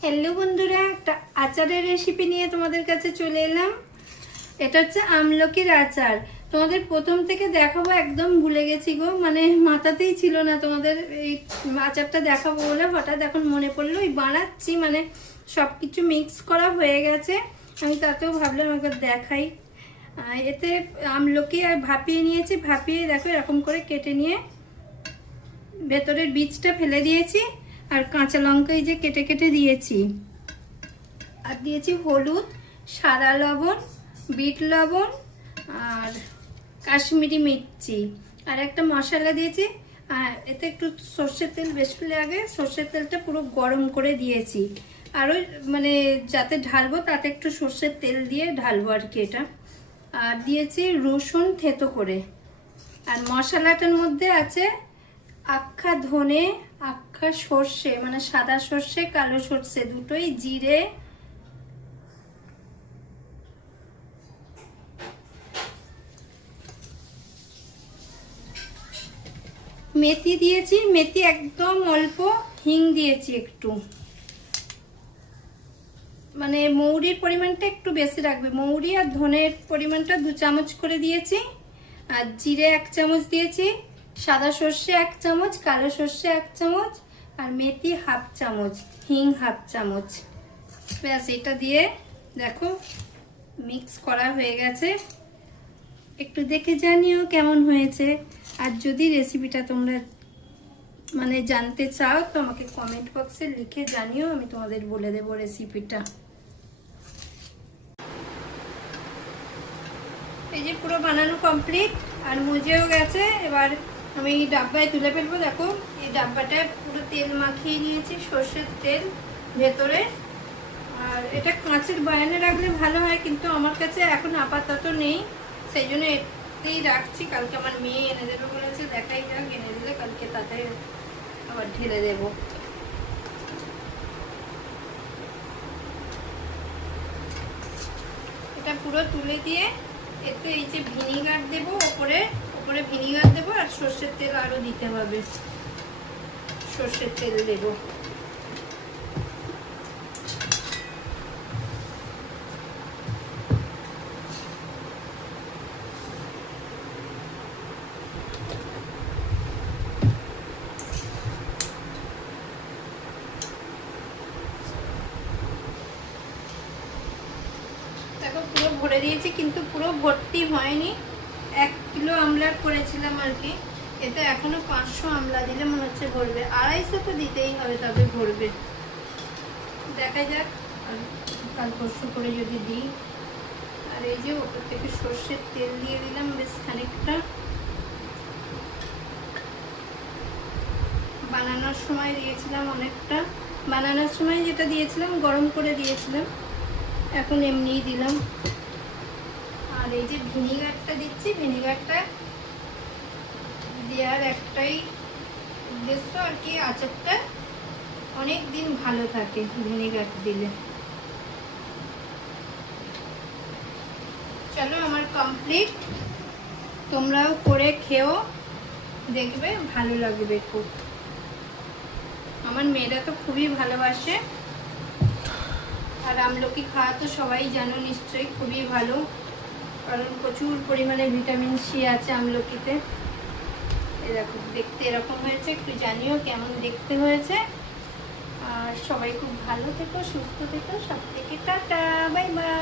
Hello বন্ধুরা, একটা আচারের রেসিপি নিয়ে তোমাদের কাছে চলে এলাম। এটা হচ্ছে আমলকির আচার। তোমাদের প্রথম থেকে দেখাবো, একদম ভুলে গেছি গো, মানে মাথাতেই ছিল না তোমাদের এই আচারটা দেখাবো বলে। হঠাৎ এখন মনে পড়লো, ওই বানাচ্ছি, মানে সব কিছু মিক্স করা হয়ে গেছে। আমি তাতেও ভাবলাম একবার দেখাই। এতে আমলকি আর ভাপিয়ে নিয়েছি, ভাপিয়ে দেখো এরকম করে কেটে নিয়ে ভেতরের বীজটা ফেলে দিয়েছি। আর কাঁচা লঙ্কা এই যে কেটে কেটে দিয়েছি, আর দিয়েছি হলুদ, সাদা লবণ, বিট লবণ আর কাশ্মীরি মির্চি, আর একটা মশলা দিয়েছি। আর এতে একটু সর্ষের তেল বেশি লাগে, সর্ষের তেলটা পুরো গরম করে দিয়েছি। আর ওই মানে যাতে ঢালবো তাতে একটু সর্ষের তেল দিয়ে ঢালবো আর কি এটা। আর দিয়েছি রসুন থেতো করে। আর মশলাটার মধ্যে আছে আখা ধনে, আখা সর্ষে, মানে সাদা সর্ষে কালো সর্ষে দুটোই, জিরে, মেথি দিয়েছি, মেথি একদম অল্প, হিং দিয়েছি একটু। মানে মৌরির পরিমাণটা একটু বেশি রাখবে, মৌরি আর ধনের পরিমাণটা 2 চামচ করে দিয়েছি। আর জিরে 1 চামচ দিয়েছি, সাদা সর্ষে 1 চামচ, কালো সর্ষে 1 চামচ, আর মেথি 1/2 চামচ, হিং 1/2 চামচ। ব্যাস, এটা দিয়ে দেখো মিক্স করা হয়ে গেছে। একটু দেখে জানিও কেমন হয়েছে। আর যদি রেসিপিটা তোমরা মানে জানতে চাও তো আমাকে কমেন্ট বক্সে লিখে জানিও, আমি তোমাদের বলে দেবো রেসিপিটা। এই যে পুরো বানানো কমপ্লিট, আর মুজেও গেছে। এবার আমি ডাব্বায় তুলে ফেলবো। দেখো এই ডাব্বাটায় পুরো তেল মাখিয়ে নিয়েছি, সর্ষের তেল ভেতরে। আর এটা কাঁচের বয়ানে রাখলে ভালো হয়, কিন্তু আমার কাছে এখন আপাতত নেই, সেই জন্য এতেই রাখছি। কালকে আমার মেয়ে এনে দেবে বলেছে, দেখাই যাক, এনে দিলে কালকে তাতে আবার ঢেলে দেবো। এটা পুরো তুলে দিয়ে এতে এই যে ভিনিগার দেবো, ওপরে ওপরে ভিনিগার দেবো, আর সর্ষের তেল আরো দিতে হবে, সর্ষের তেল দেবো। দেখো পুরো ভরে দিয়েছি, কিন্তু পুরো ভর্তি হয়নি। 1 কিলো আমলা করেছিলাম আর কি, এতে এখনো 500 আমলা দিলে মনে হচ্ছে ভরবে। 250 তো দিতেই হবে, তবে ভরবে। দেখা যাক, আর কাল পরশু করে যদি দিই। আর এই যে ওপর থেকে সর্ষের তেল দিয়ে দিলাম বেশ খানিকটা। বানানোর সময় দিয়েছিলাম অনেকটা, বানানোর সময় যেটা দিয়েছিলাম গরম করে দিয়েছিলাম, এখন এমনিই দিলাম। আর এই যে ভিনিগারটা দিচ্ছি, ভিনিগারটা দেওয়ার একটাই উদ্দেশ্য আর কি, আচারটা অনেক দিন ভালো থাকে ভিনিগার দিলে। চলো আমার কমপ্লিট, তোমরাও করে খেও, দেখবে ভালো লাগবে খুব। আমার মেয়েরা তো খুবই ভালোবাসে। আর আমলকি খাওয়া তো সবাই জানো নিশ্চয়ই, খুবই ভালো, কারণ প্রচুর পরিমাণে ভিটামিন সি আছে আমলকিতে। এরকম দেখতে এরকম হয়েছে, একটু জানিও কেমন দেখতে হয়েছে। আর সবাই খুব ভালো থেকো, সুস্থ থেকো, সব থেকে টাটা, বাই বাই।